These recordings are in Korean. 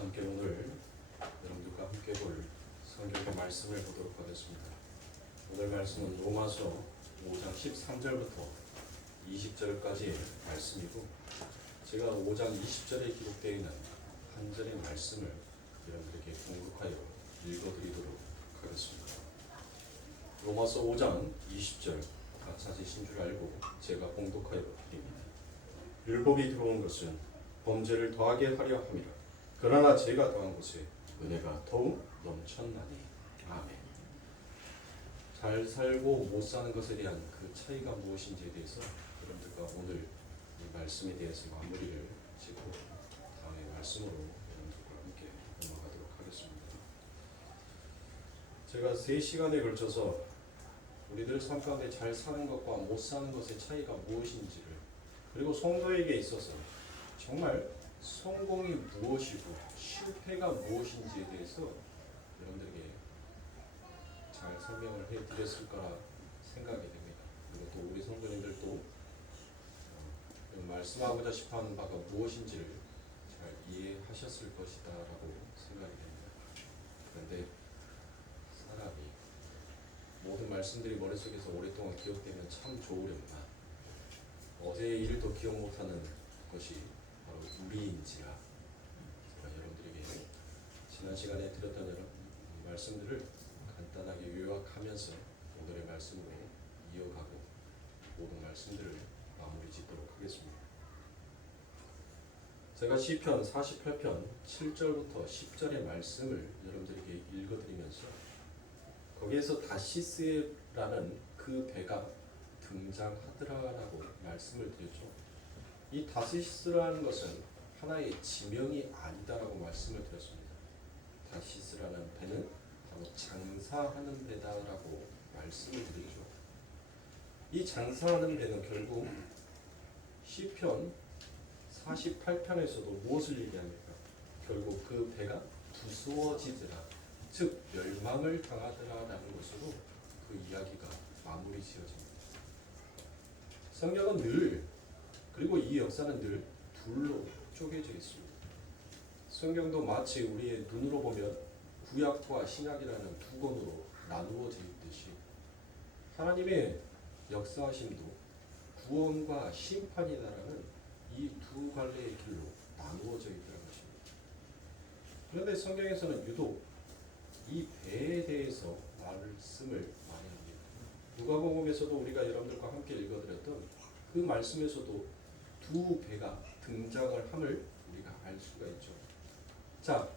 함께 오늘 여러분들과 함께 볼 성경의 말씀을 보도록 하겠습니다. 오늘 말씀은 로마서 5장 13절부터 20절까지의 말씀이고, 제가 5장 20절에 기록되어 있는 한 절의 말씀을 여러분들에게 공독하여 읽어드리도록 하겠습니다. 로마서 5장 20절 다 찾으신 줄 알고 제가 공독하여 드립니다. 율법이 들어온 것은 범죄를 더하게 하려 함이라. 그러나 제가 더한 곳에 은혜가 더욱 넘쳤나니. 아멘. 잘 살고 못 사는 것에 대한 그 차이가 무엇인지에 대해서 여러분들과 오늘 이 말씀에 대해서 마무리를 짓고 다음의 말씀으로 여러분들과 함께 넘어가도록 하겠습니다. 제가 3시간에 걸쳐서 우리들 삶 가운데 잘 사는 것과 못 사는 것의 차이가 무엇인지를, 그리고 성도에게 있어서 정말 성공이 무엇이고 실패가 무엇인지에 대해서 여러분들에게 잘 설명을 해드렸을 거라 생각이 됩니다. 그리고 또 우리 성도님들도 말씀하고자 싶어하는 바가 무엇인지를 잘 이해하셨을 것이다 라고 생각이 됩니다. 그런데 사람이 모든 말씀들이 머릿속에서 오랫동안 기억되면 참 좋으련만 어제의 일도 기억 못하는 것이 바로 우리인지라, 제가 여러분들에게 지난 시간에 드렸던 여러 말씀들을 간단하게 요약하면서 오늘의 말씀으로 이어가고 모든 말씀들을 마무리 짓도록 하겠습니다. 제가 시편 48편 7절부터 10절의 말씀을 여러분들에게 읽어드리면서 거기에서 다시스라는 그 배가 등장하더라라고 말씀을 드렸죠. 이 다시스라는 것은 하나의 지명이 아니다라고 말씀을 드렸습니다. 다시스라는 배는 바로 장사하는 배다라고 말씀을 드리죠. 이 장사하는 배는 결국 시편 48편에서도 무엇을 얘기합니까? 결국 그 배가 부수어지더라, 즉 멸망을 당하더라라는 것으로 그 이야기가 마무리 지어집니다. 성경은 늘, 그리고 이 역사는 늘 둘로 쪼개져 있습니다. 성경도 마치 우리의 눈으로 보면 구약과 신약이라는 두 권으로 나누어져 있듯이 하나님의 역사하심도 구원과 심판이다라는 이 두 갈래의 길로 나누어져 있다는 것입니다. 그런데 성경에서는 유독 이 배에 대해서 말씀을 많이 합니다. 누가복음에서도 우리가 여러분들과 함께 읽어드렸던 그 말씀에서도 두 배가 등장을 함을 우리가 알 수가 있죠. 자,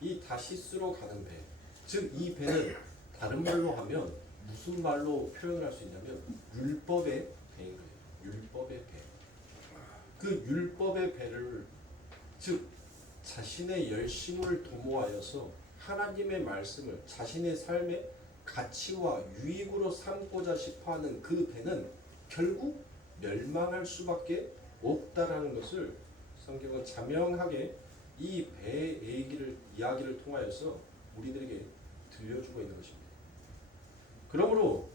이 다시스로 가는 배, 즉 이 배는 다른 말로 하면 무슨 말로 표현을 할 수 있냐면 율법의 배인 거예요. 율법의 배. 그 율법의 배를, 즉 자신의 열심을 도모하여서 하나님의 말씀을 자신의 삶의 가치와 유익으로 삼고자 싶어하는 그 배는 결국 멸망할 수밖에 없다라는 것을 성경은 자명하게 이 배의 이야기를 통하여서 우리들에게 들려주고 있는 것입니다. 그러므로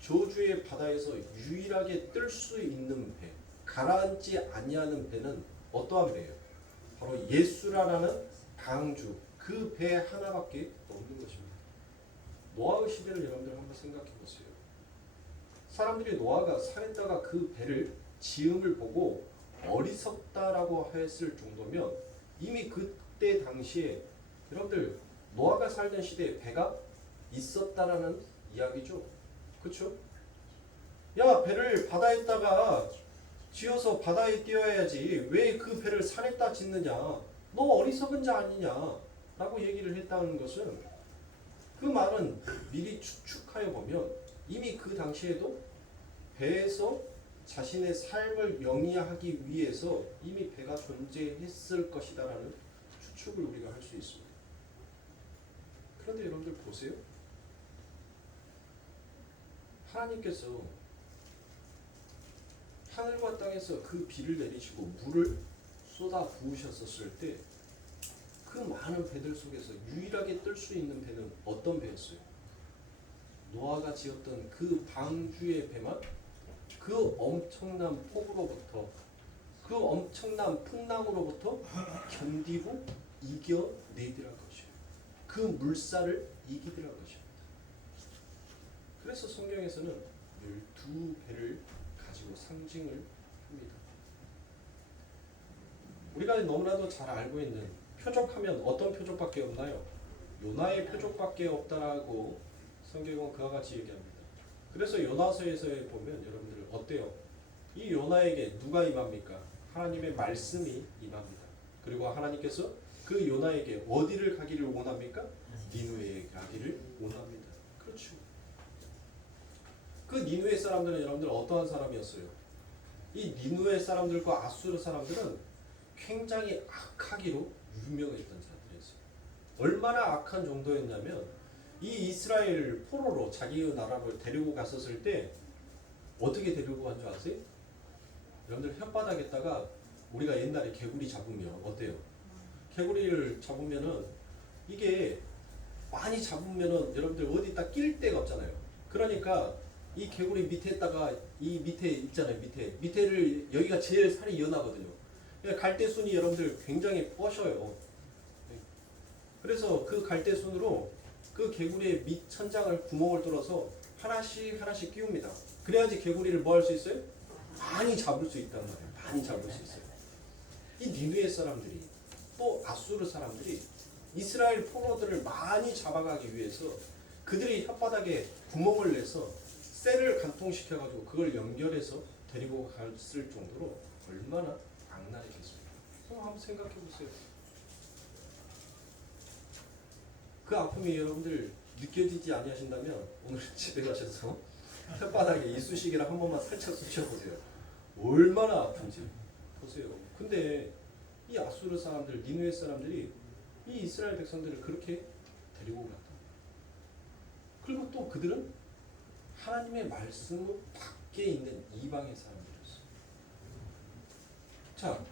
저주의 바다에서 유일하게 뜰 수 있는 배, 가라앉지 아니하는 배는 어떠한 배예요? 바로 예수라는 강주, 그 배 하나밖에 없는 것입니다. 노아의 시대를 여러분들 한번 생각해 보세요. 사람들이 노아가 살았다가 그 배를 지음을 보고 어리석다라고 했을 정도면 이미 그때 당시에 여러분들 노아가 살던 시대에 배가 있었다라는 이야기죠. 그렇죠? 야, 배를 바다에다가 지어서 바다에 띄워야지 왜 그 배를 산에다 짓느냐, 너 어리석은 자 아니냐 라고 얘기를 했다는 것은, 그 말은 미리 추측하여 보면 이미 그 당시에도 배에서 자신의 삶을 영위하기 위해서 이미 배가 존재했을 것이다라는 추측을 우리가 할 수 있습니다. 그런데 여러분들 보세요. 하나님께서 하늘과 땅에서 그 비를 내리시고 물을 쏟아 부으셨었을 때 그 많은 배들 속에서 유일하게 뜰 수 있는 배는 어떤 배였어요? 노아가 지었던 그 방주의 배만 그 엄청난 폭우로부터, 그 엄청난 풍랑으로부터 견디고 이겨내리라 것이에요. 그 물살을 이기리라 것입니다. 그래서 성경에서는 늘 두 배를 가지고 상징을 합니다. 우리가 너무나도 잘 알고 있는 표적하면 어떤 표적밖에 없나요? 요나의 표적밖에 없다라고 성경은 그와 같이 얘기합니다. 그래서 요나서에서 보면 여러분들 어때요? 이 요나에게 누가 임합니까? 하나님의 말씀이 임합니다. 그리고 하나님께서 그 요나에게 어디를 가기를 원합니까? 니누에 가기를 원합니다. 그렇죠. 그 니누에 사람들은 여러분들 어떠한 사람이었어요? 이 니누에 사람들과 아수르 사람들은 굉장히 악하기로 유명했던 자들이었어요. 얼마나 악한 정도였냐면 이 이스라엘 포로로 자기 나라를 데리고 갔었을 때 어떻게 데리고 간 줄 아세요? 여러분들 혓바닥에다가 우리가 옛날에 개구리 잡으면 어때요? 개구리를 잡으면은 이게 많이 잡으면은 여러분들 어디다 낄 데가 없잖아요. 그러니까 이 개구리 밑에다가 이 밑에 있잖아요. 밑에를 여기가 제일 살이 연하거든요. 갈대순이 여러분들 굉장히 뻗어요. 그래서 그 갈대순으로 그 개구리의 밑 천장을 구멍을 뚫어서 하나씩 하나씩 끼웁니다. 그래야지 개구리를 뭐 할 수 있어요? 많이 잡을 수 있단 말이에요. 많이 잡을 수 있어요. 이 니느웨 사람들이 또 아수르 사람들이 이스라엘 포로들을 많이 잡아가기 위해서 그들이 혓바닥에 구멍을 내서 쇠를 간통시켜가지고 그걸 연결해서 데리고 갔을 정도로 얼마나 악랄했겠습니까? 한번 생각해 보세요. 그 아픔이 여러분들 느껴지지 아니하신다면 오늘 집에 가셔서 혓바닥에 이쑤시개를 한 번만 살짝 쑤셔보세요. 얼마나 아픈지 보세요. 근데 이 아수르 사람들, 니느웨 사람들이 이 이스라엘 백성들을 그렇게 데리고 갔다. 그리고 또 그들은 하나님의 말씀 밖에 있는 이방의 사람들이었어요. 자,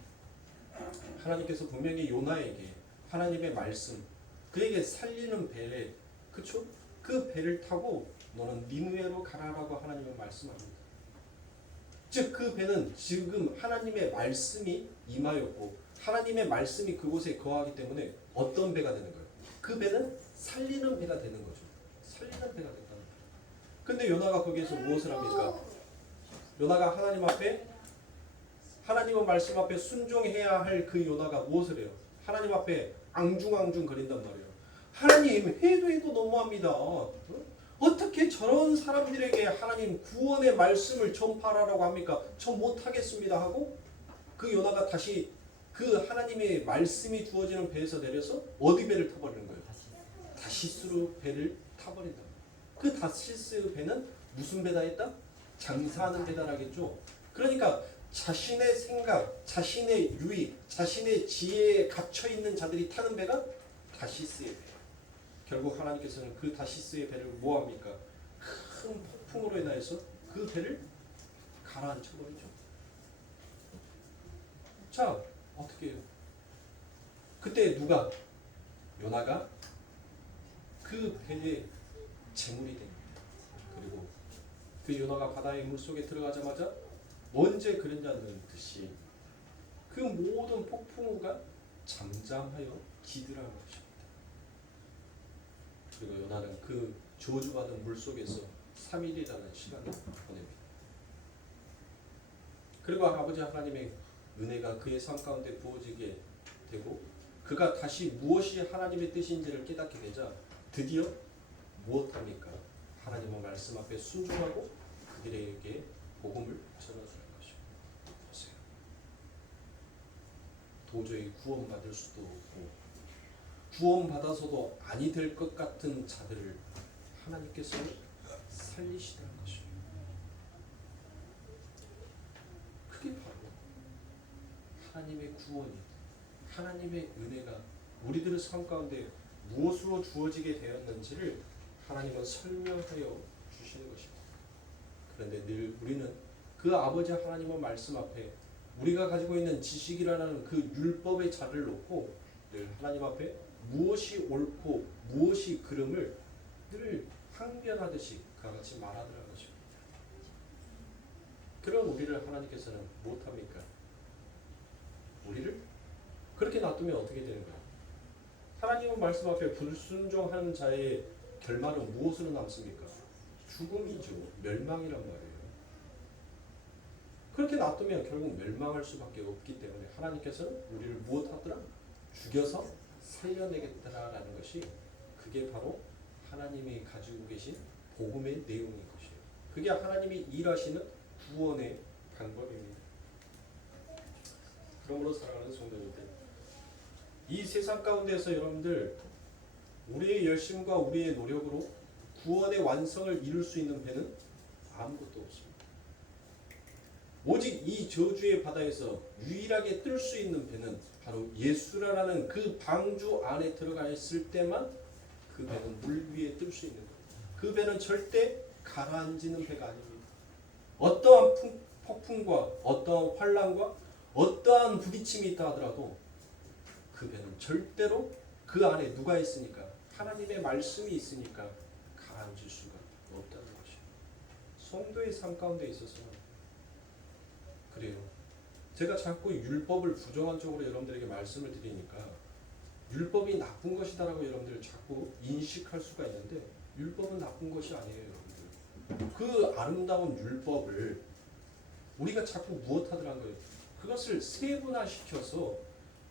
하나님께서 분명히 요나에게 하나님의 말씀, 그에게 살리는 배를, 그쵸? 그 배를 타고 너는 니느웨로 가라라고 하나님은 말씀합니다. 즉 그 배는 지금 하나님의 말씀이 임하였고 하나님의 말씀이 그곳에 거하기 때문에 어떤 배가 되는 거예요? 그 배는 살리는 배가 되는 거죠. 살리는 배가 된다는 거예요. 근데 요나가 거기에서 무엇을 합니까? 요나가 하나님 앞에 하나님의 말씀 앞에 순종해야 할 그 요나가 무엇을 해요? 하나님 앞에 앙중앙중 거린단 말이에요. 하나님 해도 너무합니다. 어떻게 저런 사람들에게 하나님 구원의 말씀을 전파하라고 합니까? 저 못하겠습니다 하고 그 요나가 다시 그 하나님의 말씀이 주어지는 배에서 내려서 어디 배를 타버리는 거예요? 다시스로 배를 타버린다. 그 다시스 배는 무슨 배다 했다? 장사하는 배다라겠죠. 그러니까 자신의 생각, 자신의 유익, 자신의 지혜에 갇혀있는 자들이 타는 배가 다시스의 배. 결국 하나님께서는 그 다시스의 배를 뭐합니까? 큰 폭풍으로 인하여서 그 배를 가라앉혀버리죠. 자, 어떻게 해요? 그때 누가? 요나가 그 배의 재물이 됩니다. 그리고 그 요나가 바다의 물속에 들어가자마자 언제 그랬냐는 듯이 그 모든 폭풍우가 잠잠하여 기드라는 것입니다. 그리고 요나는 그 저주받은 물속에서 3일이라는 시간을 보냅니다. 그리고 아버지 하나님의 은혜가 그의 삶 가운데 부어지게 되고 그가 다시 무엇이 하나님의 뜻인지를 깨닫게 되자 드디어 무엇합니까? 하나님의 말씀 앞에 순종하고 그들에게 복음을 전해주는 것입니다. 보세요. 도저히 구원받을 수도 없고 구원받아서도 아니 될 것 같은 자들을 하나님께서 살리시다는 것입니다. 그게 바로 하나님의 구원이, 하나님의 은혜가 우리들의 삶 가운데 무엇으로 주어지게 되었는지를 하나님은 설명하여 주시는 것입니다. 그런데 늘 우리는 그 아버지 하나님의 말씀 앞에 우리가 가지고 있는 지식이라는 그 율법의 자를 놓고 늘 하나님 앞에 무엇이 옳고 무엇이 그름을 늘 항변하듯이 그와 같이 말하더라는 것입니다. 그런 우리를 하나님께서는 못합니까? 우리를 그렇게 놔두면 어떻게 되는 거야? 하나님은 말씀 앞에 불순종하는 자의 결말은 무엇으로 남습니까? 죽음이죠. 멸망이란 말이에요. 그렇게 놔두면 결국 멸망할 수밖에 없기 때문에 하나님께서는 우리를 무엇하더라? 죽여서 살려내겠다라는 것이 그게 바로 하나님이 가지고 계신 복음의 내용인 것이에요. 그게 하나님이 일하시는 구원의 방법입니다. 그러므로 사랑하는 성도님들, 이 세상 가운데서 여러분들 우리의 열심과 우리의 노력으로 구원의 완성을 이룰 수 있는 배는 아무것도 없습니다. 오직 이 저주의 바다에서 유일하게 뜰 수 있는 배는 바로 예수라는 그 방주 안에 들어가 있을 때만 그 배는 물 위에 뜰 수 있는 거예요. 그 배는 절대 가라앉는 배가 아닙니다. 어떠한 폭풍과 어떠한 환란과 어떠한 부딪힘이 있다 하더라도 그 배는 절대로 그 안에 누가 있으니까, 하나님의 말씀이 있으니까 가라앉을 수가 없다는 것이에요. 성도의 삶 가운데 있어서는 그래요. 제가 자꾸 율법을 부정한 쪽으로 여러분들에게 말씀을 드리니까 율법이 나쁜 것이다라고 여러분들 자꾸 인식할 수가 있는데, 율법은 나쁜 것이 아니에요, 여러분들. 그 아름다운 율법을 우리가 자꾸 무엇하더란 거예요? 그것을 세분화시켜서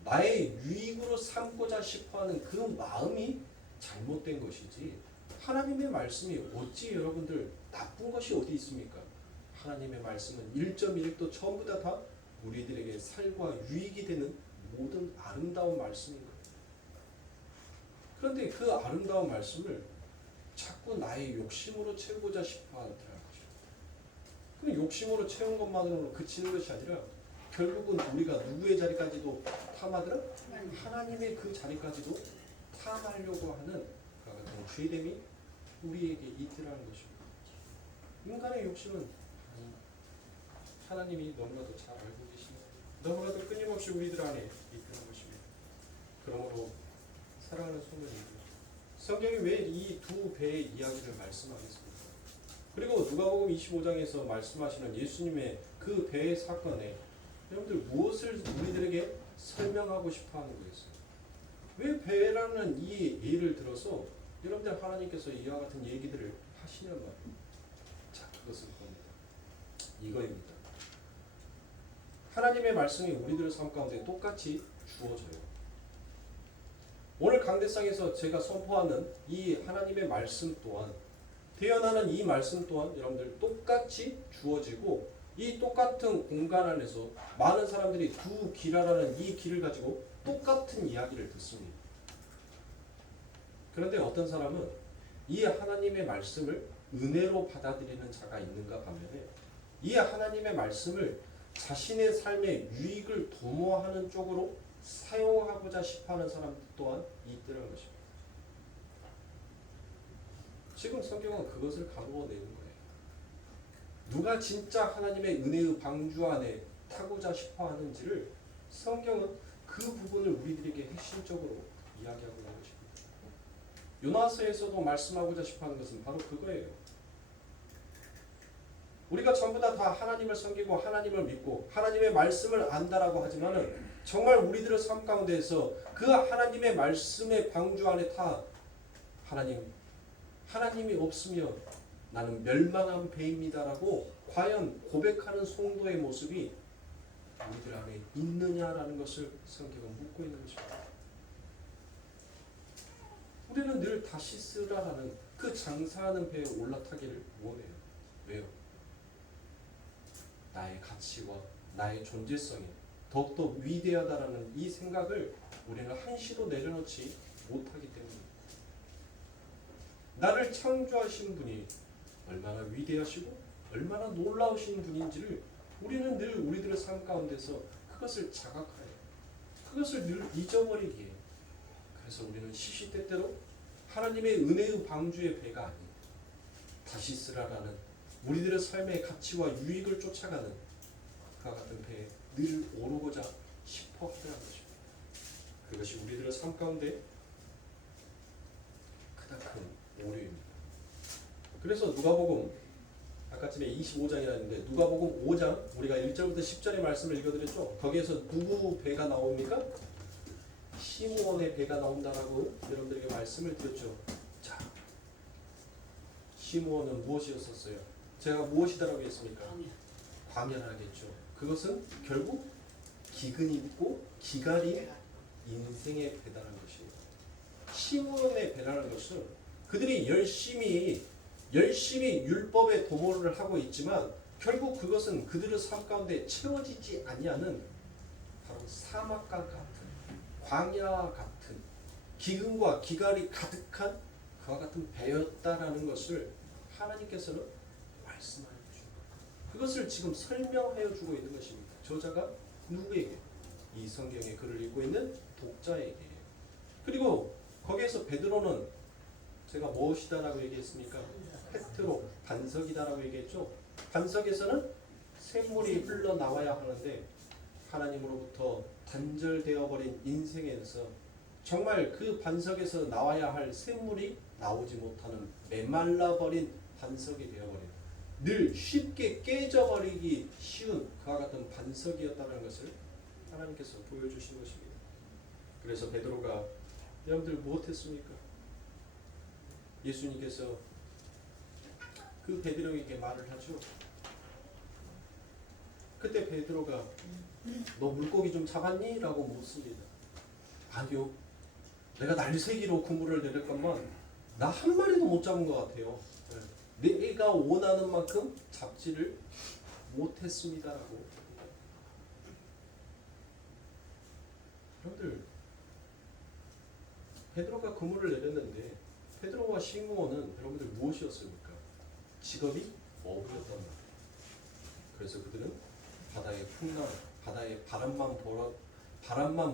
나의 유익으로 삼고자 싶어하는 그 마음이 잘못된 것이지, 하나님의 말씀이 어찌 여러분들 나쁜 것이 어디 있습니까? 하나님의 말씀은 1.1도 전부 다 우리들에게 살과 유익이 되는 모든 아름다운 말씀인 거예요. 그런데 그 아름다운 말씀을 자꾸 나의 욕심으로 채우고자 싶어 하더라는 거죠. 그 욕심으로 채운 것만으로 그치는 것이 아니라 결국은 우리가 누구의 자리까지도 탐하더라? 하나님의 그 자리까지도 탐하려고 하는 그 같은 죄됨이 우리에게 있더라는 것입니다. 인간의 욕심은 하나님이 너무나도 잘 알고 계십니다. 너무나도 끊임없이 우리들 안에 있다는 것입니다. 그러므로 사랑하는 성도님들, 성경이 왜 이 두 배의 이야기를 말씀하겠습니까? 그리고 누가복음 25장에서 말씀하시는 예수님의 그 배의 사건에 여러분들 무엇을 우리들에게 설명하고 싶어하는 거겠어요? 왜 배라는 이 예를 들어서 여러분들 하나님께서 이와 같은 얘기들을 하시냔 말이에요. 자, 그것은 겁니다. 이거입니다. 하나님의 말씀이 우리들의 삶 가운데 똑같이 주어져요. 오늘 강대상에서 제가 선포하는 이 하나님의 말씀 또한, 태어나는 이 말씀 또한 여러분들 똑같이 주어지고, 이 똑같은 공간 안에서 많은 사람들이 두 길이라는 이 길을 가지고 똑같은 이야기를 듣습니다. 그런데 어떤 사람은 이 하나님의 말씀을 은혜로 받아들이는 자가 있는가 반면에 이 하나님의 말씀을 자신의 삶의 유익을 도모하는 쪽으로 사용하고자 싶어하는 사람 또한 있더라는 것입니다. 지금 성경은 그것을 가루어내는 거예요. 누가 진짜 하나님의 은혜의 방주 안에 타고자 싶어하는지를 성경은 그 부분을 우리들에게 핵심적으로 이야기하고 있는 것입니다. 요나서에서도 말씀하고자 싶어하는 것은 바로 그거예요. 우리가 전부 다 하나님을 섬기고 하나님을 믿고 하나님의 말씀을 안다라고 하지만은 정말 우리들의 삶 가운데에서 그 하나님의 말씀의 방주 안에 다 하나님이 없으면 나는 멸망한 배입니다라고 과연 고백하는 성도의 모습이 우리들 안에 있느냐라는 것을 성경은 묻고 있는 것입니다. 우리는 늘 다시스라라는 그 장사하는 배에 올라타기를 원해요. 왜요? 나의 가치와 나의 존재성이 더욱더 위대하다라는 이 생각을 우리는 한시도 내려놓지 못하기 때문입니다. 나를 창조하신 분이 얼마나 위대하시고 얼마나 놀라우신 분인지를 우리는 늘 우리들의 삶 가운데서 그것을 자각하여 그것을 늘 잊어버리기에, 그래서 우리는 시시때때로 하나님의 은혜의 방주의 배가 아닌 다시스라라는 우리들의 삶의 가치와 유익을 쫓아가는 그와 같은 배에 늘 오르고자 싶어 하더라는 것입니다. 그것이 우리들의 삶 가운데 크다큰 오류입니다. 그래서 누가복음 아까쯤에 25장이라는데 누가복음 5장 우리가 1절부터 10절의 말씀을 읽어드렸죠. 거기에서 누구 배가 나옵니까? 시므온의 배가 나온다라고 여러분들에게 말씀을 드렸죠. 자, 시므온은 무엇이었었어요? 제가 무엇이다라고 했습니까? 광야라겠죠. 그것은 결국 기근이 있고 기갈이 인생의 배다라는 것입니다. 시므온의 배라는 것은 그들이 열심히 율법의 도모를 하고 있지만 결국 그것은 그들의 삶 가운데 채워지지 아니하는 바로 사막과 같은 광야 같은 기근과 기갈이 가득한 그와 같은 배였다라는 것을 하나님께서는 말씀하여 주십니다. 그것을 지금 설명하여 주고 있는 것입니다. 저자가 누구에게? 이 성경의 글을 읽고 있는 독자에게. 그리고 거기에서 베드로는 제가 무엇이다라고 얘기했습니까? 페트로, 반석이다라고 얘기했죠. 반석에서는 샘물이 흘러나와야 하는데 하나님으로부터 단절되어 버린 인생에서 정말 그 반석에서 나와야 할 샘물이 나오지 못하는 메말라 버린 반석이 되어버린 늘 쉽게 깨져버리기 쉬운 그와 같은 반석이었다는 것을 하나님께서 보여주신 것입니다. 그래서 베드로가 여러분들 무엇했습니까? 예수님께서 그 베드로에게 말을 하죠. 그때 베드로가 너 물고기 좀 잡았니? 라고 묻습니다. 아니요. 내가 날새기로 그물을 내렸건만 나 한 마리도 못 잡은 것 같아요. 내가 원하는 만큼 잡지를 못했습니다라고. 여러분들 베드로가 그물을 내렸는데 베드로와 시므온은 여러분들 무엇이었습니까? 직업이 어부였단 말이에요. 그래서 그들은 바다의 풍랑, 바다의 바람만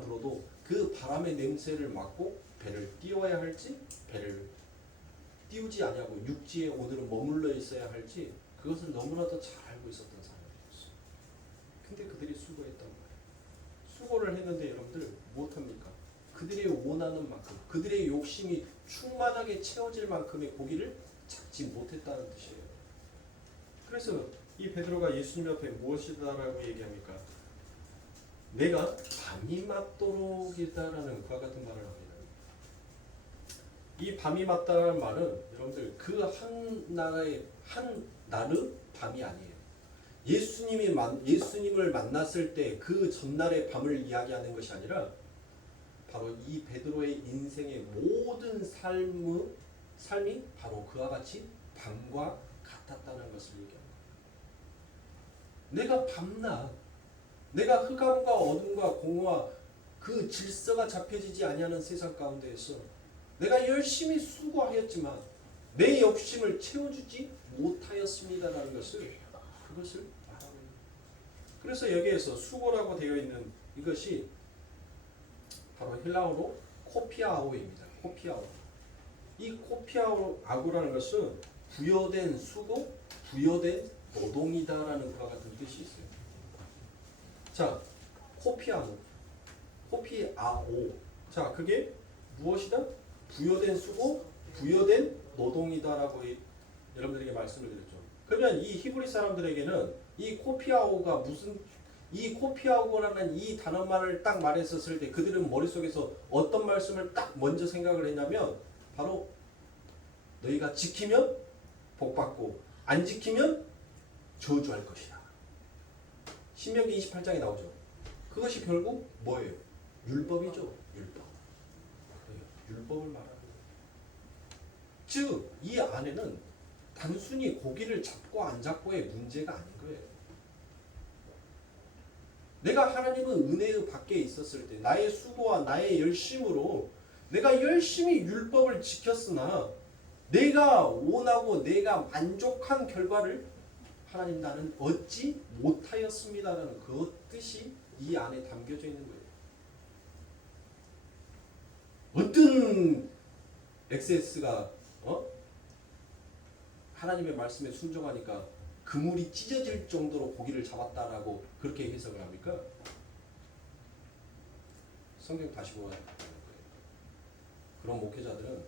불어도 그 바람의 냄새를 맡고 배를 띄워야 할지 배를 띄우지 아니하고 육지에 오늘은 머물러 있어야 할지 그것을 너무나도 잘 알고 있었던 사람이었어요. 근데 그들이 수고했단 말이에요. 수고를 했는데 여러분들 못합니까? 그들이 원하는 만큼 그들의 욕심이 충만하게 채워질 만큼의 고기를 잡지 못했다는 뜻이에요. 그래서 이 베드로가 예수님 앞에 무엇이다라고 얘기합니까? 내가 밤이 맞도록이다라는 그와 같은 말을 합니다. 이 밤이 맞다라는 말은 여러분들 그 한 나라의 한 나르 밤이 아니에요. 예수님을 만났을 때 그 전날의 밤을 이야기하는 것이 아니라 바로 이 베드로의 인생의 모든 삶이 바로 그와 같이 밤과 같았다는 것을 얘기합니다. 내가 밤낮, 내가 흑암과 어둠과 공허와 그 질서가 잡혀지지 아니하는 세상 가운데에서 내가 열심히 수고하였지만 내 욕심을 채워주지 못하였습니다라는 그것을 말하는 거예요. 그래서 여기에서 수고라고 되어 있는 이것이 바로 헬라어로 코피아오입니다. 코피아오. 이 코피아오라는 것은 부여된 수고, 부여된 노동이다라는 것과 같은 뜻이 있어요. 자, 코피아오. 자, 그게 무엇이다? 부여된 수고, 부여된 노동이다라고 여러분들에게 말씀을 드렸죠. 그러면 이 히브리 사람들에게는 이 코피아오라는 이 단어만을 딱 말했었을 때 그들은 머릿속에서 어떤 말씀을 딱 먼저 생각을 했냐면 바로 너희가 지키면 복받고 안 지키면 저주할 것이다. 신명기 28장에 나오죠. 그것이 결국 뭐예요? 율법이죠. 율법을 말하는 거예요. 즉, 이 안에는 단순히 고기를 잡고 안 잡고의 문제가 아닌 거예요. 내가 하나님의 은혜의 밖에 있었을 때 나의 수고와 나의 열심으로 내가 열심히 율법을 지켰으나 내가 원하고 내가 만족한 결과를 하나님 나는 얻지 못하였습니다라는 그 뜻이 이 안에 담겨져 있는 거예요. 어떤 XS가 하나님의 말씀에 순종하니까 그물이 찢어질 정도로 고기를 잡았다라고 그렇게 해석을 합니까? 성경 다시 보아야 돼요. 그런 목회자들은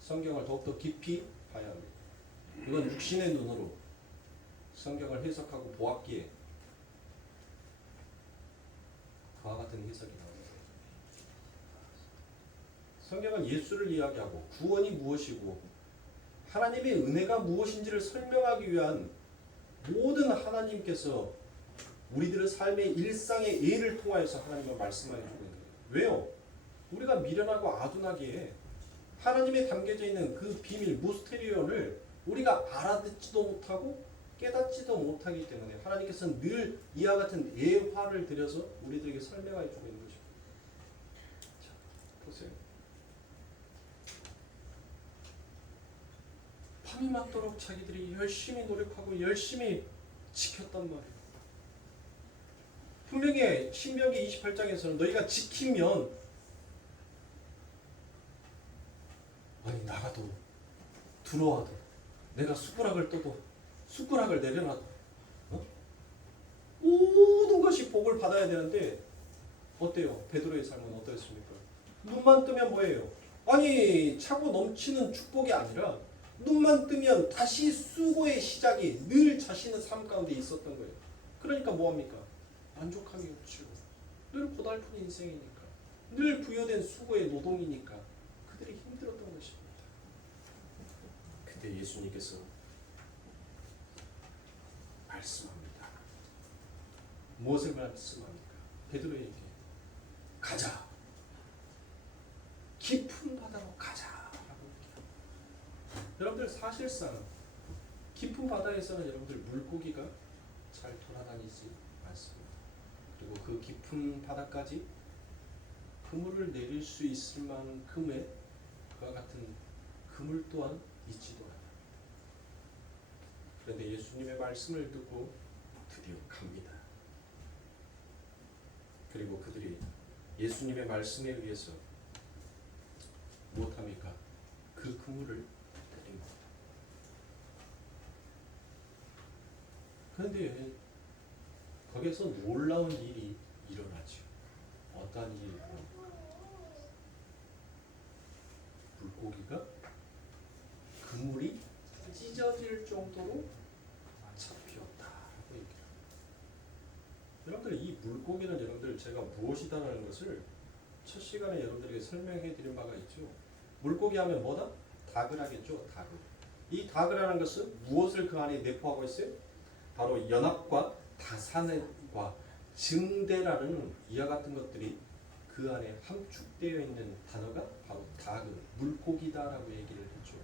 성경을 더욱더 깊이 봐야 합니다. 그건 육신의 눈으로 성경을 해석하고 보았기에 그와 같은 해석이 나옵니다. 성경은 예수를 이야기하고 구원이 무엇이고 하나님의 은혜가 무엇인지를 설명하기 위한 모든 하나님께서 우리들의 삶의 일상의 예를 통하여서 하나님과 말씀하여 주고 있는 거예요. 왜요? 우리가 미련하고 아둔하기에 하나님에 담겨져 있는 그 비밀 무스테리온을 우리가 알아듣지도 못하고 깨닫지도 못하기 때문에 하나님께서는 늘 이와 같은 예화를 들여서 우리들에게 설명해 주고 있는 것입니다. 자, 보세요. 밤이 맞도록 자기들이 열심히 노력하고 열심히 지켰단 말이에요. 분명히 신명기 28장에서는 너희가 지키면 아니 나가도 들어와도 내가 숟가락을 떠도 숟가락을 내려놔도 모든 것이 복을 받아야 되는데 어때요? 베드로의 삶은 어떠했습니까? 눈만 뜨면 뭐예요? 아니 차고 넘치는 축복이 아니라 눈만 뜨면 다시 수고의 시작이 늘 자신의 삶 가운데 있었던 거예요. 그러니까 뭐합니까? 만족함이 없죠. 늘 고달픈 인생이니까 늘 부여된 수고의 노동이니까 그들이 힘들었던 것입니다. 근데 예수님께서 말씀합니다. 무엇을 말씀합니까? 베드로에게 가자. 깊은 바다로 가자. 여러분들 사실상 깊은 바다에서는 여러분들 물고기가 잘 돌아다니지 않습니다. 그리고 그 깊은 바다까지 그물을 내릴 수 있을 만큼의 그와 같은 그물 또한 있지도 않아요. 그런데 예수님의 말씀을 듣고 드디어 갑니다. 그리고 그들이 예수님의 말씀에 의해서 무엇합니까? 그 그물을 내린 겁니다. 그런데 거기에서 놀라운 일이 일어나죠. 어떠한 일이요? 물고기가 그물이 찢어질 정도로 잡혔다라고 얘기합니다. 여러분들 이 물고기는 여러분들 제가 무엇이다라는 것을 첫 시간에 여러분들에게 설명해 드린 바가 있죠. 물고기 하면 뭐다? 닭을 하겠죠. 닭을. 이 닭이라는 것은 무엇을 그 안에 내포하고 있어요? 바로 연합과 다산과 증대라는 이와 같은 것들이 그 안에 함축되어 있는 단어가 바로 닭은 물고기다라고 얘기를 했죠.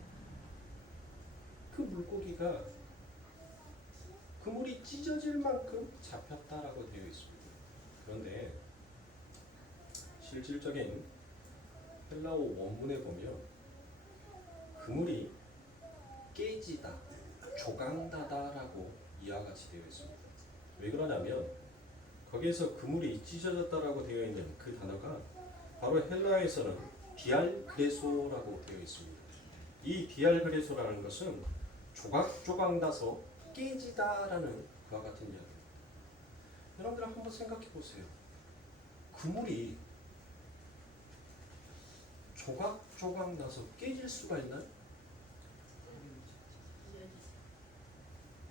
그 물고기가 그물이 찢어질 만큼 잡혔다라고 되어 있습니다. 그런데 실질적인 헬라어 원문에 보면 그물이 깨지다, 조각나다라고 이와 같이 되어 있습니다. 왜 그러냐면 거기에서 그물이 찢어졌다라고 되어 있는 그 단어가 바로 헬라어에서는 디알그레소라고 되어 있습니다. 이 디알그레소라는 것은 조각조각 나서 깨지다라는 그와 같은 이야기입니다. 여러분들 한번 생각해 보세요. 그물이 조각조각 나서 깨질 수가 있나요?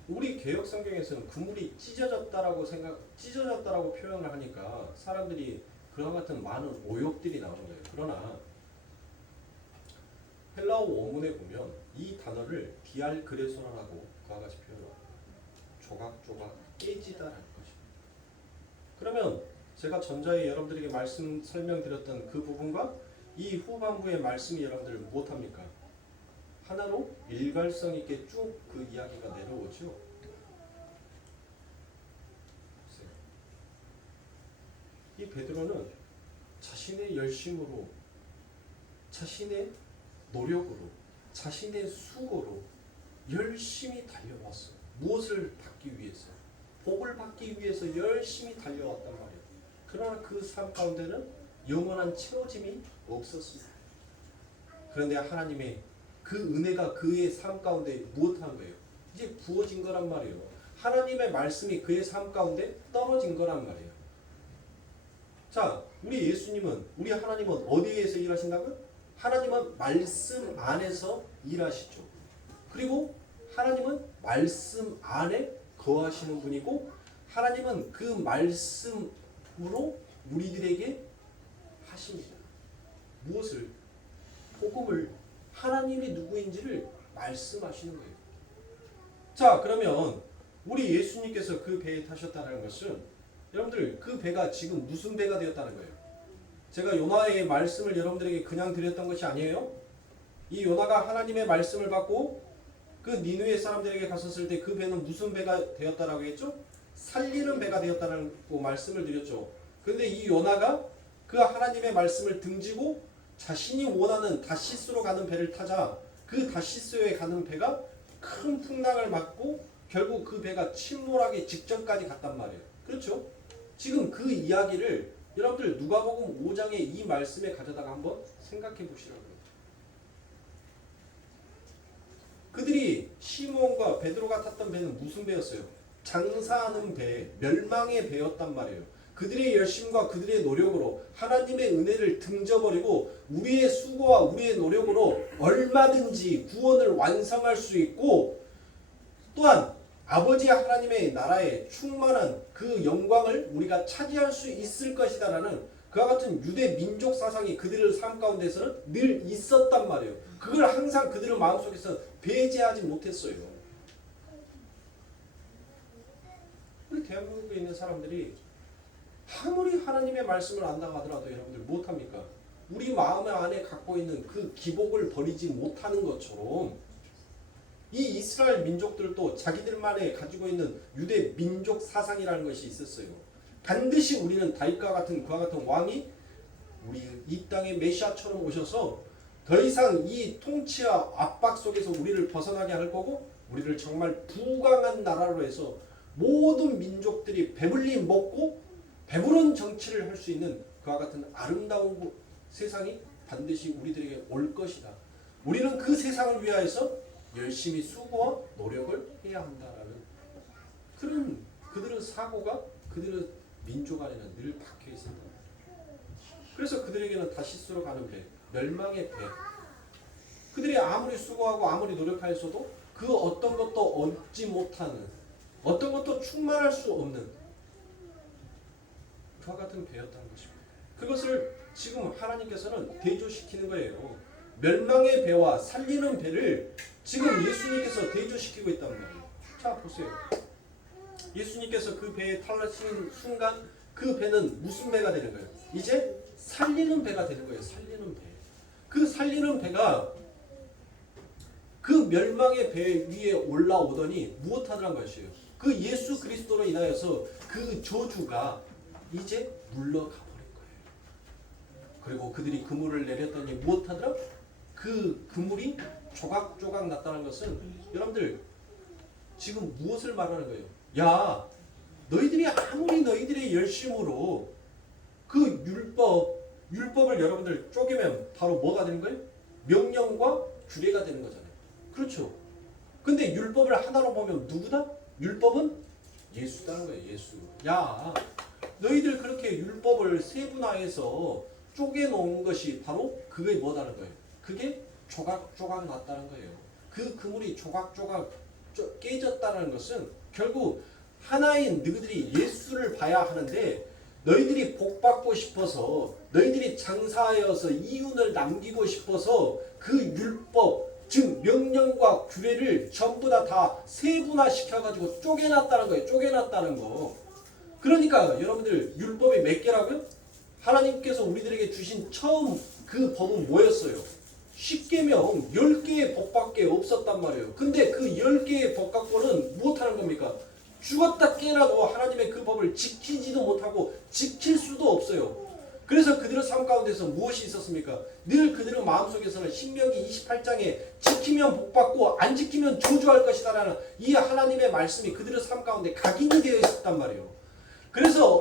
우리 개역 성경에서는 그물이 찢어졌다라고 표현을 하니까 사람들이 그와 같은 많은 오역들이 나오는 거예요. 그러나 헬라어 원문에 보면 이 단어를 디알그레소라고 그와 같이 표현합니다. 조각조각 깨지다라는 것입니다. 그러면 제가 전자에 여러분들에게 말씀 설명드렸던 그 부분과 이 후반부의 말씀이 여러분들을 무엇합니까? 하나로 일관성 있게 쭉 그 이야기가 내려오죠. 이 베드로는 자신의 열심으로, 자신의 노력으로, 자신의 수고로 열심히 달려왔어요. 무엇을 받기 위해서? 복을 받기 위해서 열심히 달려왔단 말이에요. 그러나 그 삶 가운데는 영원한 채워짐이 없었습니다. 그런데 하나님의 그 은혜가 그의 삶 가운데 무엇한 거예요? 이제 부어진 거란 말이에요. 하나님의 말씀이 그의 삶 가운데 떨어진 거란 말이에요. 자, 우리 예수님은, 우리 하나님은 어디에서 일하신다고요? 하나님은 말씀 안에서 일하시죠. 그리고 하나님은 말씀 안에 거하시는 분이고 하나님은 그 말씀으로 우리들에게 하십니다. 무엇을? 복음을 하나님이 누구인지를 말씀하시는 거예요. 자, 그러면 우리 예수님께서 그 배에 타셨다는 것은 여러분들 그 배가 지금 무슨 배가 되었다는 거예요? 제가 요나의 말씀을 여러분들에게 그냥 드렸던 것이 아니에요. 이 요나가 하나님의 말씀을 받고 그 니느웨 사람들에게 갔었을 때 그 배는 무슨 배가 되었다라고 했죠? 살리는 배가 되었다고 말씀을 드렸죠. 그런데 이 요나가 그 하나님의 말씀을 등지고 자신이 원하는 다시스로 가는 배를 타자 그 다시스에 가는 배가 큰 풍랑을 맞고 결국 그 배가 침몰하기 직전까지 갔단 말이에요. 그렇죠? 지금 그 이야기를 여러분들 누가복음 5장의 이 말씀에 가져다가 한번 생각해 보시라고요. 그들이 시몬과 베드로가 탔던 배는 무슨 배였어요? 장사하는 배, 멸망의 배였단 말이에요. 그들의 열심과 그들의 노력으로 하나님의 은혜를 등져버리고 우리의 수고와 우리의 노력으로 얼마든지 구원을 완성할 수 있고 또한 아버지 하나님의 나라에 충만한 그 영광을 우리가 차지할 수 있을 것이다라는 그와 같은 유대 민족 사상이 그들의 삶 가운데서는 늘 있었단 말이에요. 그걸 항상 그들의 마음속에서 배제하지 못했어요. 우리 대한민국에 있는 사람들이 아무리 하나님의 말씀을 안다고 하더라도 여러분들 못합니까? 우리 마음 안에 갖고 있는 그 기복을 버리지 못하는 것처럼 이 이스라엘 민족들도 자기들만의 가지고 있는 유대 민족 사상이라는 것이 있었어요. 반드시 우리는 다윗과 같은 그와 같은 왕이 우리 이 땅의 메시아처럼 오셔서 더 이상 이 통치와 압박 속에서 우리를 벗어나게 할 거고 우리를 정말 부강한 나라로 해서 모든 민족들이 배불리 먹고 배부른 정치를 할 수 있는 그와 같은 아름다운 세상이 반드시 우리들에게 올 것이다. 우리는 그 세상을 위하여서 열심히 수고와 노력을 해야 한다라는 그런 그들의 사고가 그들의 민족 안에는 늘 박혀 있습니다. 그래서 그들에게는 다시스로 가는 배, 멸망의 배. 그들이 아무리 수고하고 아무리 노력하였어도 그 어떤 것도 얻지 못하는, 어떤 것도 충만할 수 없는 그와 같은 배였다는 것입니다. 그것을 지금 하나님께서는 대조시키는 거예요. 멸망의 배와 살리는 배를 지금 예수님께서 대조시키고 있단 말이에요. 자, 보세요. 예수님께서 그 배에 탈라시는 순간 그 배는 무슨 배가 되는 거예요? 이제 살리는 배가 되는 거예요. 살리는 배. 그 살리는 배가 그 멸망의 배 위에 올라오더니 무엇하더란 것이에요? 그 예수 그리스도로 인하여서 그 저주가 이제 물러가 버린 거예요. 그리고 그들이 그물을 내렸더니 무엇하더라? 그 그물이 조각조각 났다는 것은 여러분들 지금 무엇을 말하는 거예요? 야, 너희들이 아무리 너희들의 열심으로 그 율법을 여러분들 쪼개면 바로 뭐가 되는 거예요? 명령과 규례가 되는 거잖아요. 그렇죠? 근데 율법을 하나로 보면 누구다? 율법은 예수다는 거예요. 예수. 야, 너희들 그렇게 율법을 세분화해서 쪼개놓은 것이 바로 그게 뭐다는 거예요? 그게 조각조각 났다는 거예요. 그 그물이 조각조각 깨졌다는 것은 결국 하나인 너희들이 예수를 봐야 하는데 너희들이 복받고 싶어서 너희들이 장사하여서 이윤을 남기고 싶어서 그 율법 즉 명령과 규례를 전부 다 세분화시켜가지고 쪼개놨다는 거예요. 쪼개놨다는 거. 그러니까 여러분들 율법이 몇 개라고요? 하나님께서 우리들에게 주신 처음 그 법은 뭐였어요? 10계명 10개의 법밖에 없었단 말이에요. 근데 그 10개의 법 갖고는 무엇하는 겁니까? 죽었다 깨나도 하나님의 그 법을 지키지도 못하고 지킬 수도 없어요. 그래서 그들의 삶 가운데서 무엇이 있었습니까? 늘 그들의 마음속에서는 신명기 28장에 지키면 복받고 안 지키면 저주할 것이다 라는 이 하나님의 말씀이 그들의 삶 가운데 각인이 되어 있었단 말이에요. 그래서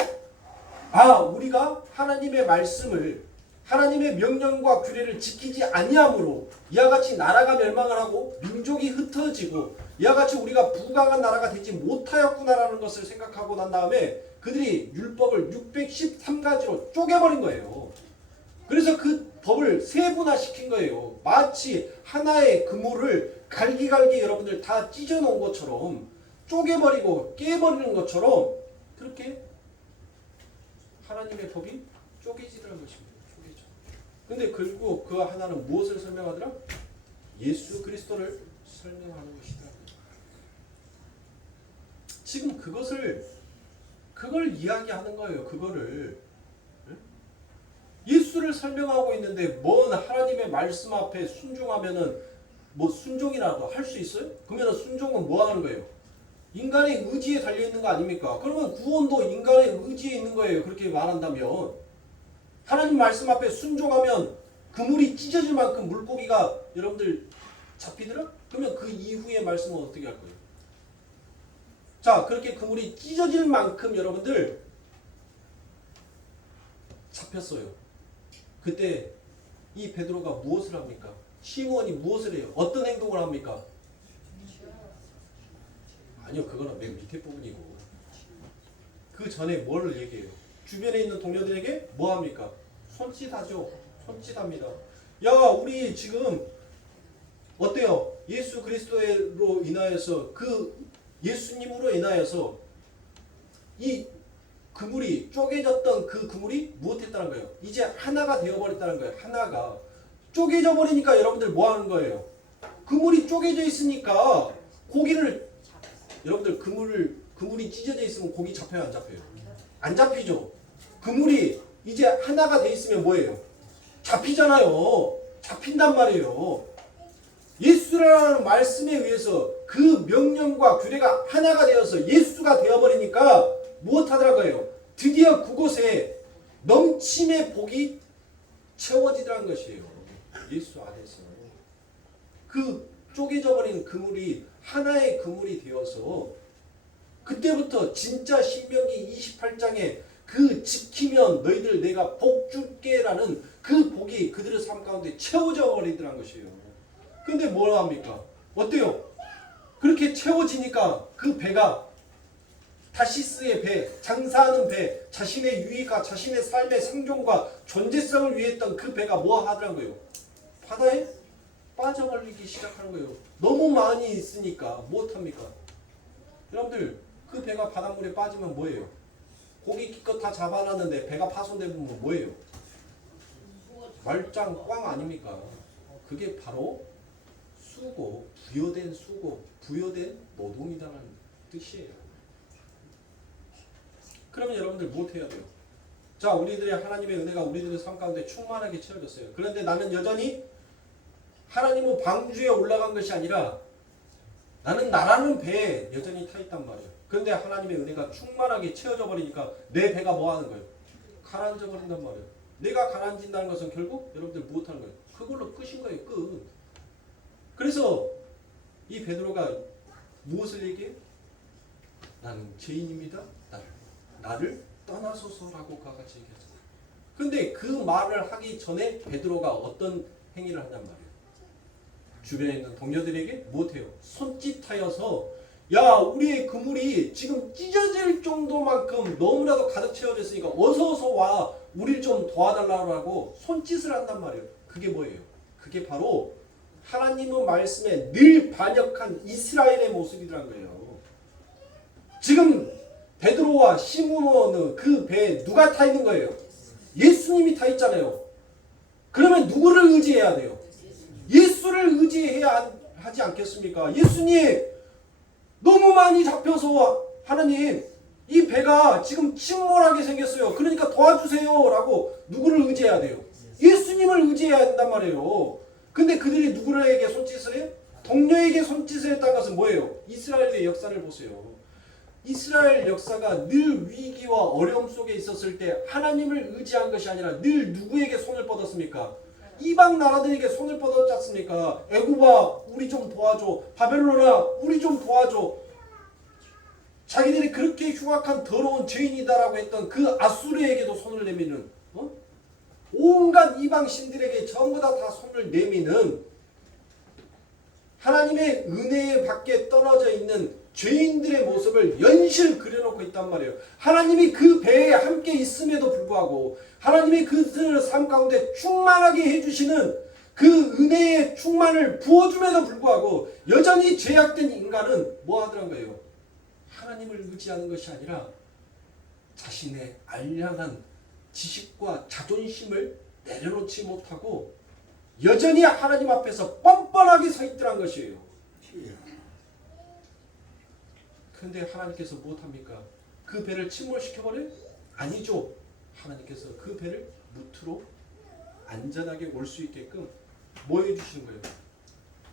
우리가 하나님의 말씀을 하나님의 명령과 규례를 지키지 아니함으로 이와 같이 나라가 멸망을 하고 민족이 흩어지고 이와 같이 우리가 부강한 나라가 되지 못하였구나라는 것을 생각하고 난 다음에 그들이 율법을 613가지로 쪼개버린 거예요. 그래서 그 법을 세분화시킨 거예요. 마치 하나의 그물을 갈기갈기 여러분들 다 찢어놓은 것처럼 쪼개버리고 깨버리는 것처럼 그렇게 하나님의 법이 쪼개지라는 것입니다. 쪼개져. 근데 결국 그 하나는 무엇을 설명하더라? 예수 그리스도를 설명하는 것이다. 지금 그걸 이야기하는 거예요. 그거를. 예수를 설명하고 있는데 뭔 하나님의 말씀 앞에 순종하면은 뭐 순종이라도 할 수 있어요? 그러면 순종은 뭐 하는 거예요? 인간의 의지에 달려 있는 거 아닙니까? 그러면 구원도 인간의 의지에 있는 거예요. 그렇게 말한다면 하나님 말씀 앞에 순종하면 그물이 찢어질 만큼 물고기가 여러분들 잡히더라? 그러면 그 이후의 말씀은 어떻게 할 거예요? 자, 그렇게 그물이 찢어질 만큼 여러분들 잡혔어요. 그때 이 베드로가 무엇을 합니까? 시므온이 무엇을 해요? 어떤 행동을 합니까? 아니요, 그거는 맨 밑에 부분이고 그 전에 뭘 얘기해요? 주변에 있는 동료들에게 뭐 합니까? 손짓하죠. 손짓합니다. 야, 우리 지금 어때요? 예수 그리스도로 인하여서 그 예수님으로 인하여서 이 그물이 쪼개졌던 그 그물이 무엇했다는 거예요? 이제 하나가 되어버렸다는 거예요. 하나가 쪼개져 버리니까 여러분들 뭐 하는 거예요? 그물이 쪼개져 있으니까 고기를 여러분들 그물이 찢어져 있으면 고기 잡혀요, 안 잡혀요? 안 잡히죠. 그물이 이제 하나가 돼 있으면 뭐예요? 잡히잖아요. 잡힌단 말이에요. 예수라는 말씀에 의해서 그 명령과 규례가 하나가 되어서 예수가 되어버리니까 무엇하더라고요? 드디어 그곳에 넘침의 복이 채워지더라는 것이에요. 예수 안에서. 그 쪼개져 버린 그물이 하나의 그물이 되어서 그때부터 진짜 신명기 28장에 그 지키면 너희들 내가 복 줄게라는 그 복이 그들의 삶 가운데 채워져 버리더라는 것이에요. 근데 뭘 합니까? 어때요? 그렇게 채워지니까 그 배가 타시스의 배, 장사하는 배, 자신의 유익과 자신의 삶의 생존과 존재성을 위해 했던 그 배가 뭐 하더라고요? 바다에 빠져버리기 시작하는 거예요. 너무 많이 있으니까 못합니까? 여러분들 그 배가 바닷물에 빠지면 뭐예요? 고기 기껏 다 잡아놨는데 배가 파손되면 뭐예요? 말짱 꽝 아닙니까? 그게 바로 수고, 부여된 수고, 부여된 노동이라는 뜻이에요. 그러면 여러분들 무엇해야 돼요? 자, 우리들의 하나님의 은혜가 우리들의 삶 가운데 충만하게 채워졌어요. 그런데 나는 여전히 하나님은 방주에 올라간 것이 아니라 나는 나라는 배에 여전히 타 있단 말이에요. 그런데 하나님의 은혜가 충만하게 채워져 버리니까 내 배가 뭐 하는 거예요? 가라앉아 버린단 말이에요. 내가 가라앉는다는 것은 결국 여러분들 무엇하는 거예요? 그걸로 끝인 거예요. 끝. 그래서 이 베드로가 무엇을 얘기해? 나는 죄인입니다. 나를 떠나소서라고 그같이 얘기하잖아요. 근데 그 말을 하기 전에 베드로가 어떤 행위를 한단 말이에요? 주변에 있는 동료들에게 못해요. 손짓하여서 야, 우리의 그물이 지금 찢어질 정도만큼 너무나도 가득 채워졌으니까 어서 와. 우리를 좀 도와달라고 손짓을 한단 말이에요. 그게 뭐예요? 그게 바로 하나님의 말씀에 늘 반역한 이스라엘의 모습이라는 거예요. 지금 베드로와 시므온 그 배에 누가 타 있는 거예요? 예수님이 타 있잖아요. 그러면 누구를 의지해야 돼요? 예수를 의지해야 하지 않겠습니까? 예수님, 너무 많이 잡혀서 하나님, 이 배가 지금 침몰하게 생겼어요. 그러니까 도와주세요 라고 누구를 의지해야 돼요? 예수님을 의지해야 한단 말이에요. 근데 그들이 누구에게 손짓을 해요? 동료에게 손짓을 했다는 것은 뭐예요? 이스라엘의 역사를 보세요. 이스라엘 역사가 늘 위기와 어려움 속에 있었을 때 하나님을 의지한 것이 아니라 늘 누구에게 손을 뻗었습니까? 이방 나라들에게 손을 뻗었지 않습니까? 애굽아, 우리 좀 도와줘. 바벨론아, 우리 좀 도와줘. 자기들이 그렇게 흉악한 더러운 죄인이다라고 했던 그 아수르에게도 손을 내미는, 온갖 이방 신들에게 전부 다 손을 내미는 하나님의 은혜 밖에 떨어져 있는 죄인들의 모습을 연실 그려놓고 있단 말이에요. 하나님이 그 배에 함께 있음에도 불구하고 하나님이 그들의 삶 가운데 충만하게 해주시는 그 은혜의 충만을 부어줌에도 불구하고 여전히 죄악된 인간은 뭐 하더란 거예요? 하나님을 의지하는 것이 아니라 자신의 알량한 지식과 자존심을 내려놓지 못하고 여전히 하나님 앞에서 뻔뻔하게 서 있더란 것이에요. 그런데 하나님께서 무엇합니까? 그 배를 침몰시켜버려요? 아니죠. 하나님께서 그 배를 무트로 안전하게 올 수 있게끔 뭐 해주시는 거예요?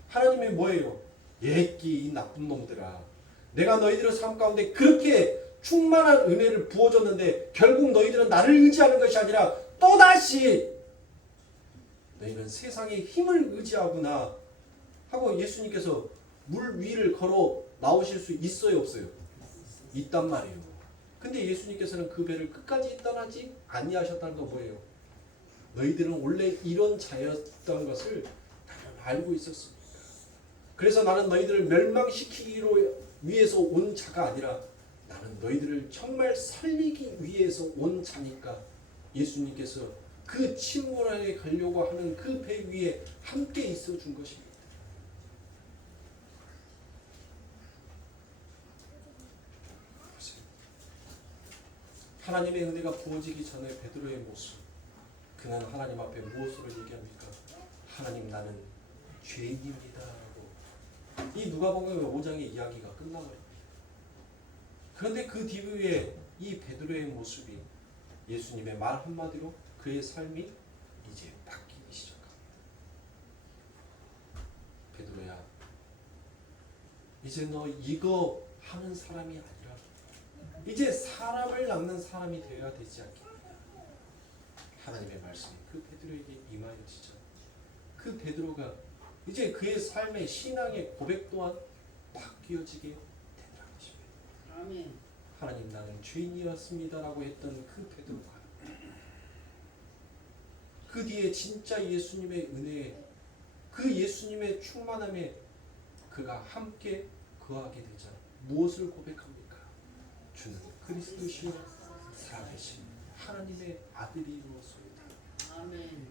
하나님이 뭐예요? 예끼 이 나쁜 놈들아, 내가 너희들의 삶 가운데 그렇게 충만한 은혜를 부어줬는데 결국 너희들은 나를 의지하는 것이 아니라 또다시 너희는 세상의 힘을 의지하구나 하고 예수님께서 물 위를 걸어 나오실 수 있어요, 없어요? 있단 말이에요. 근데 예수님께서는 그 배를 끝까지 떠나지 아니하셨다는 건 뭐예요? 너희들은 원래 이런 자였던 것을 나는 알고 있었습니다. 그래서 나는 너희들을 멸망시키기로 위해서 온 자가 아니라 나는 너희들을 정말 살리기 위해서 온 자니까 예수님께서 그 침몰하에 가려고 하는 그 배 위에 함께 있어 준 것입니다. 하나님의 은혜가 부어지기 전에 베드로의 모습, 그는 하나님 앞에 무엇으로 얘기합니까? 하나님, 나는 죄인입니다 라고 이 누가복음 5장의 이야기가 끝나버립니다. 그런데 그 뒤에 이 베드로의 모습이 예수님의 말 한마디로 그의 삶이 이제 바뀌기 시작합니다. 베드로야, 이제 너 이거 하는 사람이 아니라 이제 사람을 낳는 사람이 되어야 되지 않겠냐. 하나님의 말씀이 그 베드로에게 임하여지죠. 그 베드로가 이제 그의 삶의 신앙의 고백 또한 바뀌어지게 되더라는 것입니다. 아멘. 하나님, 나는 죄인이었습니다라고 했던 그 베드로가 그 뒤에 진짜 예수님의 은혜에, 그 예수님의 충만함에 그가 함께 거하게 되자 무엇을 고백합니까? 주는 그리스도시요 살아계신 하나님의 아들이로소이다. 아멘.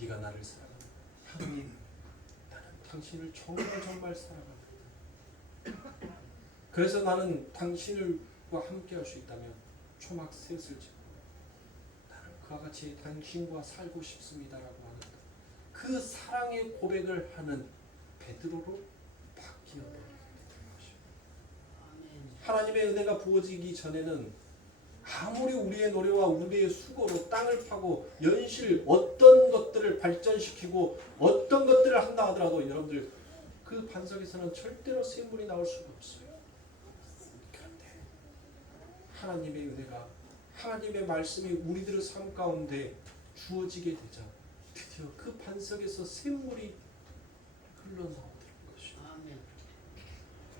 네가 나를 사랑한다. 하나님, 나는 당신을 정말 사랑합니다. 그래서 나는 당신과 함께 할 수 있다면 초막 셋을 짓고 나는 그와 같이 당신과 살고 싶습니다라고 하는 그 사랑의 고백을 하는 베드로로 바뀌어버리게 되는 것입니다. 하나님의 은혜가 부어지기 전에는 아무리 우리의 노래와 우리의 수고로 땅을 파고 연실 어떤 것들을 발전시키고 어떤 것들을 한다 하더라도 여러분들 그 반석에서는 절대로 샘물이 나올 수가 없어요. 그런데 하나님의 은혜가, 하나님의 말씀이 우리들의 삶 가운데 주어지게 되자 드디어 그 반석에서 샘물이 흘러나오더라는 것이요. 아멘.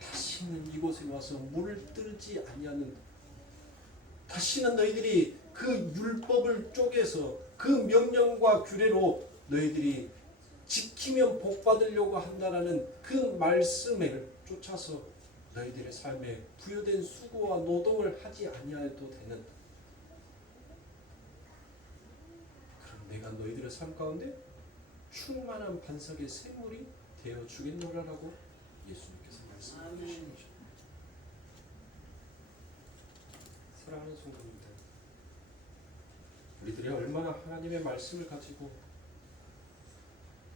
다시는 이곳에 와서 물을 뜨지 아니하는, 다시는 너희들이 그 율법을 쪼개서 그 명령과 규례로 너희들이 지키면 복 받으려고 한다라는 그 말씀을 쫓아서 너희들의 삶에 부여된 수고와 노동을 하지 아니해도 되는 그런 내가 너희들의 삶 가운데 충만한 반석의 샘물이 되어 주겠노라라고 예수님께서 말씀해 주시는 것입니다. 사랑하는 성도님들, 우리들이 얼마나 하나님의 말씀을 가지고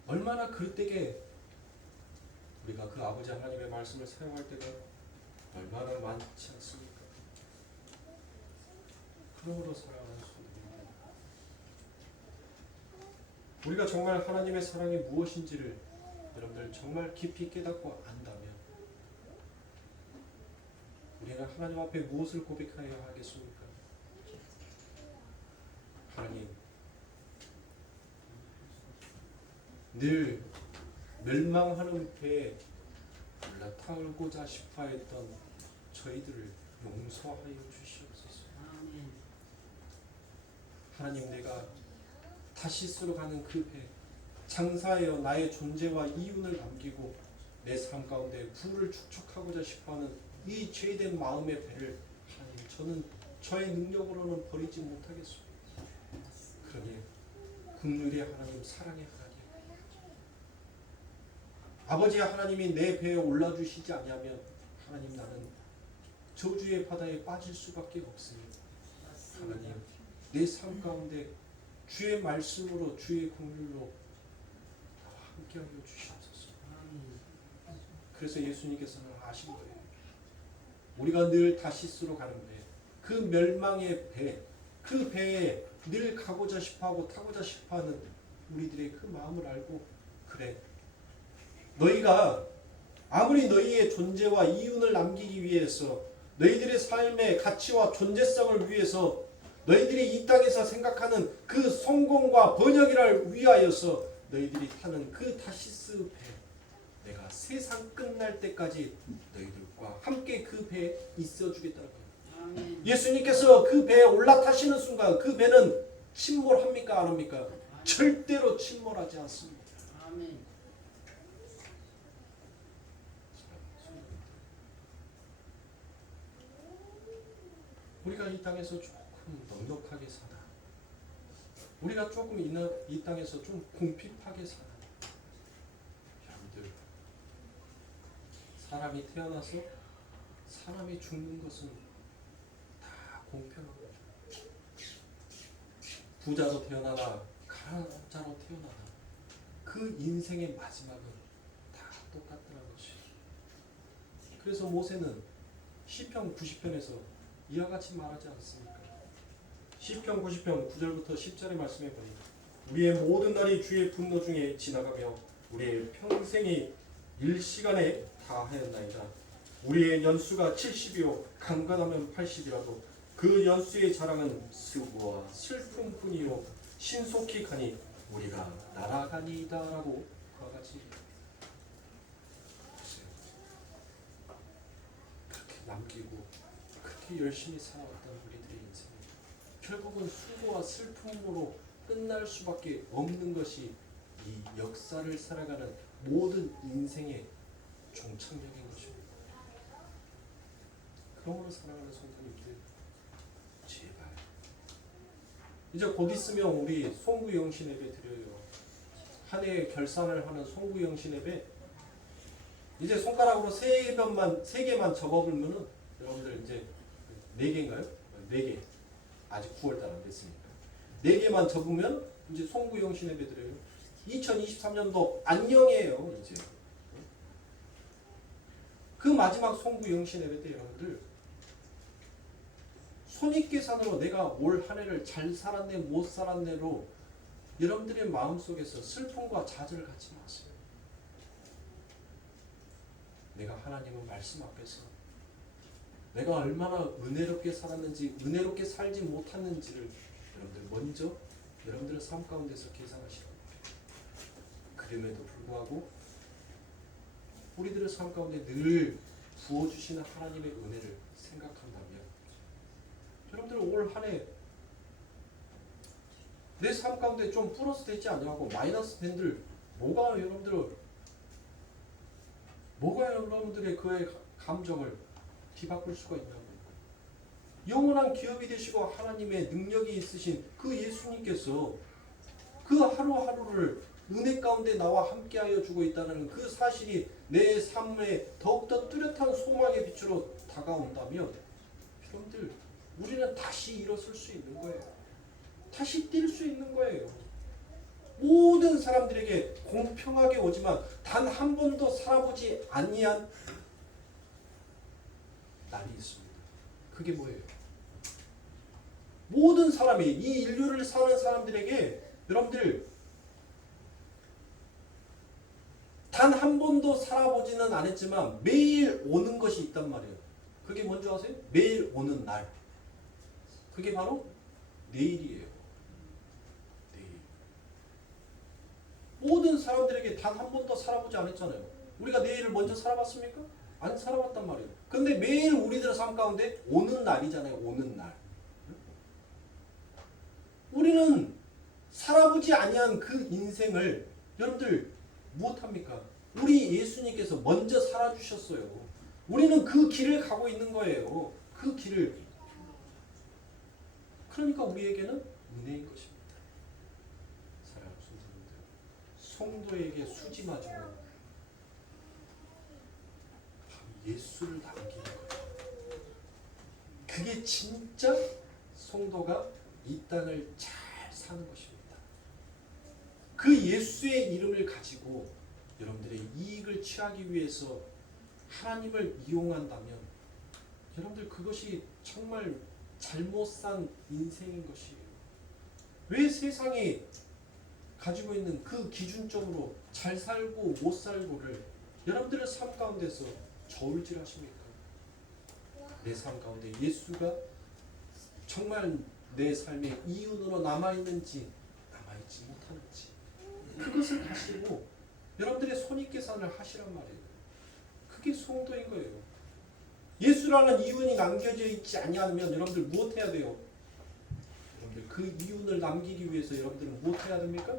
얼마나 그때게 우리가 그 아버지 하나님의 말씀을 사용할 때가 얼마나 많지 않습니까? 그러므로 사랑하는 성도님들, 우리가 정말 하나님의 사랑이 무엇인지를 여러분들 정말 깊이 깨닫고 안다면 우리는 하나님 앞에 무엇을 고백하여야 하겠습니까? 하나님, 늘 멸망하는 배에 올라타고자 싶어했던 저희들을 용서하여 주시옵소서. 아멘. 하나님, 내가 다시스로 가는 그 배, 장사하여 나의 존재와 이윤을 남기고 내 삶 가운데 부를 축적하고자 싶어하는 이 죄된 마음의 배를 하나님, 저는 저의 능력으로는 버리지 못하겠습니다. 그러니 긍휼의 하나님, 사랑의 하나님, 아버지 하나님이 내 배에 올라주시지 아니하면 하나님, 나는 저주의 바다에 빠질 수밖에 없으니 하나님, 내 삶 가운데 주의 말씀으로 주의 긍휼로 함께하여 주시옵소서. 그래서 예수님께서는 아신 거예요. 우리가 늘 다시스로 가는데 그 멸망의 배, 그 배에 늘 가고자 싶어하고 타고자 싶어하는 우리들의 그 마음을 알고, 그래, 너희가 아무리 너희의 존재와 이윤을 남기기 위해서, 너희들의 삶의 가치와 존재성을 위해서, 너희들이 이 땅에서 생각하는 그 성공과 번영이를 위하여서 너희들이 타는 그 다시스 배, 내가 세상 끝날 때까지 너희들과 함께 그 배에 있어 주겠다는 거예요. 예수님께서 그 배에 올라타시는 순간 그 배는 침몰합니까? 안 합니까? 절대로 침몰하지 않습니다. 아멘. 우리가 이 땅에서 조금 넉넉하게 사나, 우리가 조금 이 땅에서 좀 궁핍하게 사나, 여러분들, 사람이 태어나서 사람이 죽는 것은 다 공평한 거죠. 부자도 태어나나 가난한 자로 태어나나 그 인생의 마지막은 다 똑같다는 것이. 그래서 모세는 시편 90편에서 이와 같이 말하지 않습니까? 시편 90편 9절부터 10절의 말씀에 보니, 우리의 모든 날이 주의 분노 중에 지나가며 우리의 평생이 일시간에 다하였나이다. 우리의 연수가 70이요 강건하면 80이라도 그 연수의 자랑은 수고와 슬픔뿐이요 신속히 가니 우리가 날아가니이다라고 그와 같이 그렇게 남기고 그렇게 열심히 살아왔던 우리들의 인생, 결국은 수고와 슬픔으로 끝날 수밖에 없는 것이 이 역사를 살아가는 모든 인생의 종착역인 것입니다. 그러므로 사랑하는 성도님들, 제발 이제 곧 있으면 우리 송구 영신 예배 드려요. 한 해 결산을 하는 송구 영신 예배, 이제 손가락으로 세 개만 접어보면은 여러분들 이제 4개인가요? 4개. 아직 9월달 안 됐으니까 4개만 접으면 이제 송구 영신 예배 드려요. 2023년도 안녕이에요. 이제 그 마지막 송구 영신 예배 때 여러분들 손익계산으로 내가 올 한 해를 잘 살았네 못 살았네로 여러분들의 마음속에서 슬픔과 좌절을 갖지 마세요. 내가 하나님의 말씀 앞에서 내가 얼마나 은혜롭게 살았는지, 은혜롭게 살지 못했는지를 여러분들 먼저 여러분들의 삶 가운데서 계산하시라고. 그럼에도 불구하고 우리들의 삶 가운데 늘 부어주시는 하나님의 은혜를 생각한다면, 여러분들 올 한 해 내 삶 가운데 좀 플러스 되지 않냐고 마이너스 된들 뭐가 여러분들의 그의 감정을 뒤바꿀 수가 있냐고. 영원한 기업이 되시고 하나님의 능력이 있으신 그 예수님께서 그 하루하루를 은혜 가운데 나와 함께하여 주고 있다는 그 사실이 내 삶에 더욱더 뚜렷한 소망의 빛으로 다가온다면, 여러분들 우리는 다시 일어설 수 있는 거예요. 다시 뛸 수 있는 거예요. 모든 사람들에게 공평하게 오지만 단 한 번도 살아보지 아니한 날이 있습니다. 그게 뭐예요? 모든 사람이, 이 인류를 사는 사람들에게 여러분들 단 한 번도 살아보지는 않았지만 매일 오는 것이 있단 말이에요. 그게 뭔지 아세요? 매일 오는 날. 그게 바로 내일이에요. 내일. 모든 사람들에게 단 한 번도 살아보지 않았잖아요. 우리가 내일을 먼저 살아봤습니까? 안 살아봤단 말이에요. 근데 매일 우리들의 삶 가운데 오는 날이잖아요. 오는 날. 우리는 살아보지 아니한 그 인생을 여러분들 무엇합니까? 우리 예수님께서 먼저 살아주셨어요. 우리는 그 길을 가고 있는 거예요. 그 길을. 그러니까 우리에게는 은혜인 것입니다. 사랑하는 성도님들, 성도에게 수지마주는 예수를 남기는 거예요. 그게 진짜 성도가 이 땅을 잘 사는 것입니다. 그 예수의 이름을 가지고 여러분들의 이익을 취하기 위해서 하나님을 이용한다면 여러분들 그것이 정말 잘못 산 인생인 것이에요. 왜 세상에 가지고 있는 그 기준적으로 잘 살고 못 살고를 여러분들의 삶 가운데서 저울질하십니까? 내 삶 가운데 예수가 정말 내 삶의 이윤으로 남아있는지 남아있지 못하는지 그것을 하시고 여러분들의 손익계산을 하시란 말이에요. 그게 성도인 거예요. 예수라는 이윤이 남겨져 있지 아니하면 여러분들 무엇해야 돼요? 여러분들 그 이윤을 남기기 위해서 여러분들은 무엇해야 됩니까?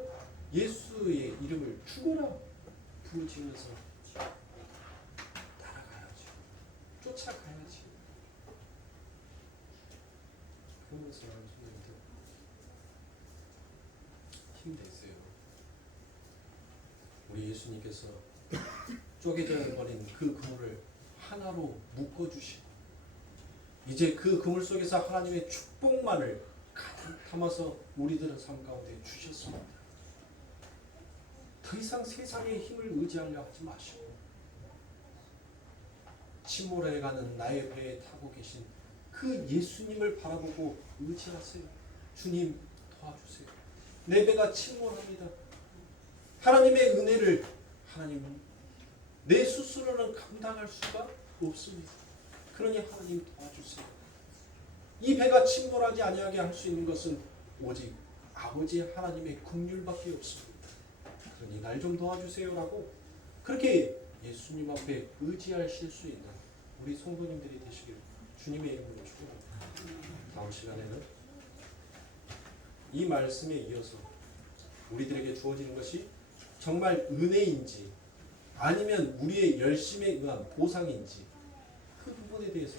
예수의 이름을 죽어라 부르짖으면서 따라가야지. 쫓아가야지. 그러면서 여러분들 힘내세요. 우리 예수님께서 쪼개져 버린 그 그물을 하나로 묶어주시고 이제 그 그물 속에서 하나님의 축복만을 가득 담아서 우리들의 삶 가운데 주셨습니다. 더 이상 세상의 힘을 의지하려 하지 마시고 침몰해가는 나의 배에 타고 계신 그 예수님을 바라보고 의지하세요. 주님 도와주세요. 내 배가 침몰합니다. 하나님의 은혜를 하나님 내 스스로는 감당할 수가 없습니다. 그러니 하나님 도와주세요. 이 배가 침몰하지 아니하게 할 수 있는 것은 오직 아버지 하나님의 긍휼밖에 없습니다. 그러니 날 좀 도와주세요라고 그렇게 예수님 앞에 의지하실 수 있는 우리 성도님들이 되시길 주님의 이름으로 축원합니다. 다음 시간에는 이 말씀에 이어서 우리들에게 주어지는 것이 정말 은혜인지 아니면 우리의 열심에 의한 보상인지 그 부분에 대해서